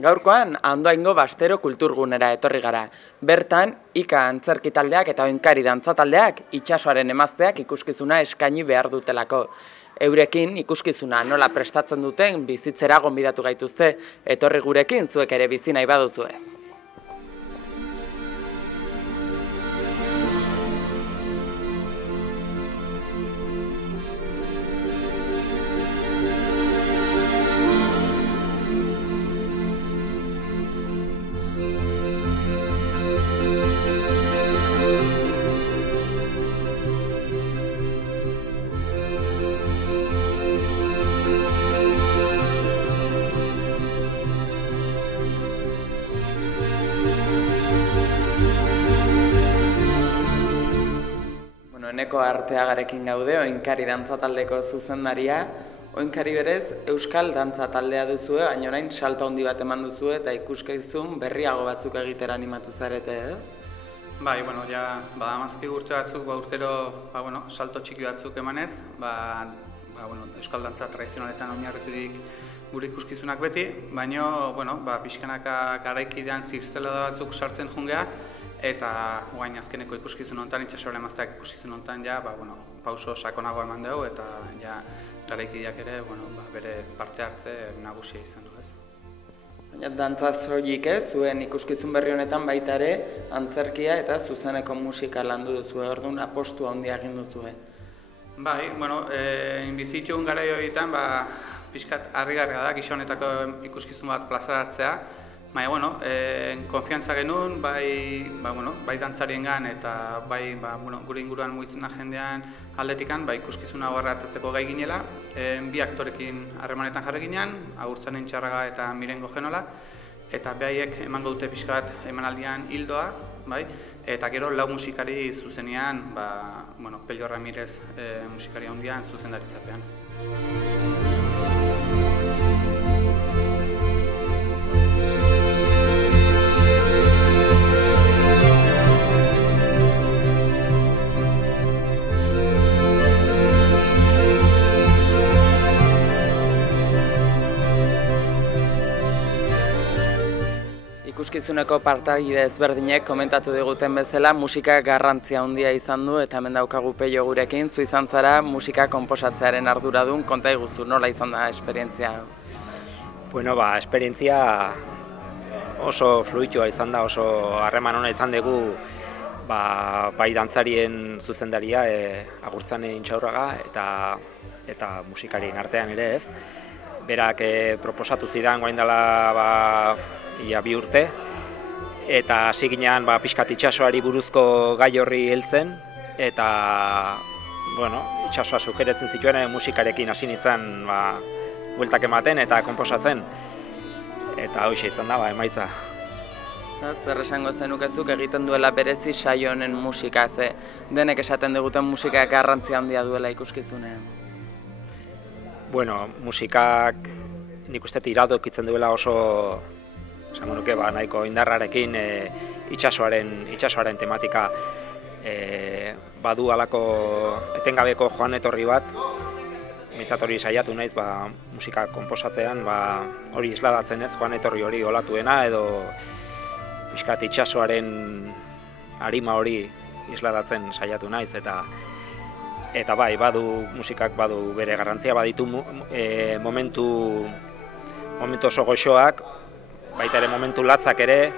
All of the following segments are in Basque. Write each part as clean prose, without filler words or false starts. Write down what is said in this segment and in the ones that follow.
Gaurkoan, Andoaingo Bastero kulturgunera etorri gara. Bertan, Ika antzerki taldeak eta Oinkari dantza taldeak itsasoaren emazteak ikuskizuna eskaini behar dutelako. Eurekin ikuskizuna nola prestatzen duten bizitzera gonbidatu gaituzte, etorri gurekin zuek ere bizi nahi baduzue. Eneko Arteagarekin gaude, Oinkari dantza taldeko zuzendaria. Oinkari berez, Euskal dantza taldea duzue, baina orain salto handi bat eman duzue eta ikuskizun berriago batzuk egitera animatu zarete, ez? Bai, ja, badamazki urte batzuk, urtero, salto txiki batzuk emanez, Euskal dantza tradizionaletan oinarriturik gure ikuskizunak beti, baina, pixkanaka garaikidean zirzelada batzuk sartzen jungea, eta guain azkeneko ikuskizun honetan, itsasoaren emazteak ikuskizun honetan, pauso sakonago eman dugu, eta garaikideak ere, bere parte hartze nagusia izan du, ez? Baina dantza soilik ez, zuen ikuskizun berri honetan baita ere, antzerkia eta zuzeneko musika landu duzue, orduan apostu handia egin duzue. Bai, bizitun garai horietan, pixkat harrigarria da, gizonetako ikuskizun bat plazaratzea, baina, konfiantza genuen, bai dantzariengan eta bai gure inguruan mugitzen da jendean aldetikan, ikuskizuna horretatzeko gai ginela, bi aktorekin harremanetan jarri ginean, Agurtzanen Txarraga eta Mirengo Genola, eta behaiek emango dute pixka bat emanaldian hildoa, eta gero lau musikari zuzenean, Pello Ramirez musikari handian zuzendaritzapean. Ikuskizuneko partaide ezberdinek komentatu diguten bezala, musika garrantzia handia izan du eta hemen daukagu Pello gurekin, zu izan zara musika konposatzearen arduradun, konta iguzu, nola izan da esperientzia? Esperientzia oso fluitua izan da, oso harreman ona izan dugu bai dantzarien zuzendaria Agurtzanen Txarraga eta musikarien artean ere ez. Berak proposatu zidan guain dela ia 2 urte, eta hasi ginean pixkat itsasoari buruzko gai horri heltzen, eta itsasoa sugeretzen zituen musikarekin hasi nintzen bueltak ematen eta konposatzen, eta hoxe izan da emaitza. Zer esango zenukezuk egiten duela berezi saio honen musika, ze denek esaten diguten musika garrantzia handia duela ikuskizunean? Musikak nik uste iradokitzen duela oso nahiko indarrarekin itsasoaren tematika badu halako etengabeko joan etorri bat, mintzat hori saiatu naiz musika konposatzean hori isladatzen ez, joan etorri hori olatuena edo pixkat itsasoaren arima hori isladatzen saiatu naiz eta musikak badu bere garrantzia, baditu momentu oso goxoak, baita ere momentu latzak ere,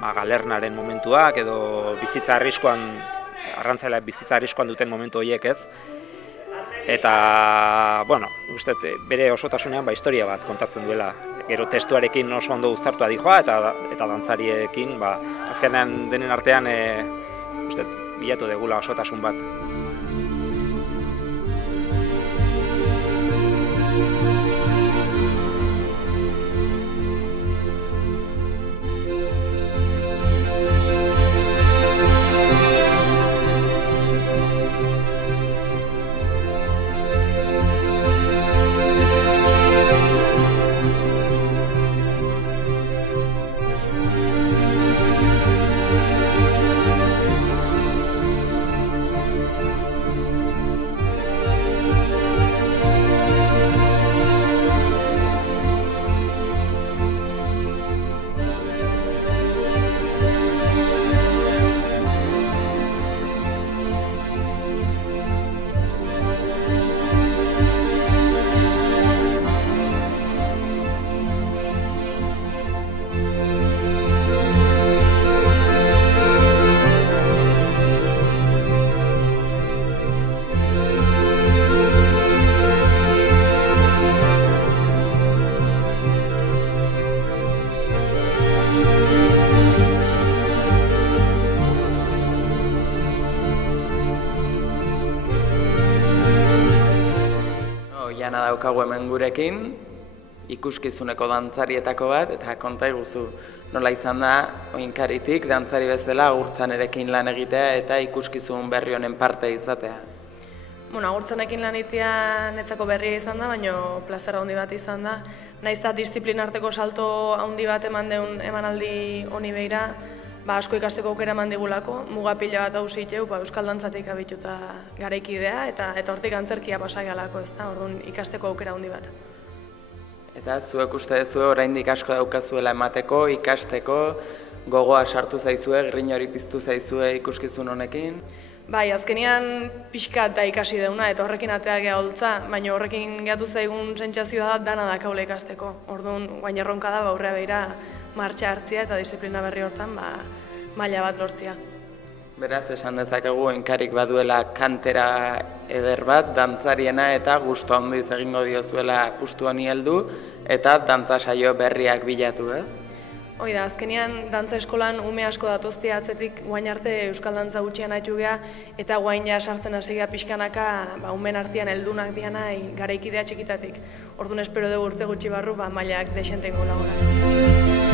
galernaren momentuak edo bizitza arriskuan, arrantzaleak bizitza arriskuan duten momentu horiek ez. Eta, bere osotasunean historia bat kontatzen duela. Gero testuarekin oso ondo uztartua dijoa eta dantzariekin, azkenean denen artean bilatu degula osotasun bat. daukagu hemen gurekin, ikuskizuneko dantzarietako bat, eta konta iguzu nola izan da, Oinkaritik dantzari bezala Agurtzanerekin lan egitea eta ikuskizun berri honen parte izatea. Agurtzanekin lan egitea netzako berria izan da, baina plazera handi bat izan da. Naiz eta disiplinarteko salto handi bat eman deun emanaldi honi behira, asko ikasteko aukera eman digulako, muga pila bat hausi itxeu, euskal dantzatik abituta garaikidea, eta hortik antzerkia pasagalako, ez da, orduan ikasteko aukera handi bat. Eta zuek uste duzue oraindik asko daukazuela emateko, ikasteko, gogoa sartu zaizue, grin hori piztu zaizue ikuskizun honekin? Bai, azkenean pixkat da ikasi deuna, eta horrekin atea geha holtza, baina horrekin gehatu zaigun sentsazioa da dana dakaula ikasteko. Orduan, guain erronka da, aurrea behira martxa hartzia eta disiplina berri hortan maila bat lortzia. Beraz, esan dezakegu Oinkarik baduela kantera eder bat, dantzariena eta gustu handiz egingo diozuela pustu honi heldu eta dantza saio berriak bilatu, ez? Hoi da, azkenean dantza eskolan ume asko datoztia atzetik guain arte euskal dantza gutxian haitu geha eta guain ja sartzen hasi geha pixkanaka umen artean heldunak diana garaikidea txikitatik. Orduan espero dugu urte gutxi barru mailak desentengo lagoran.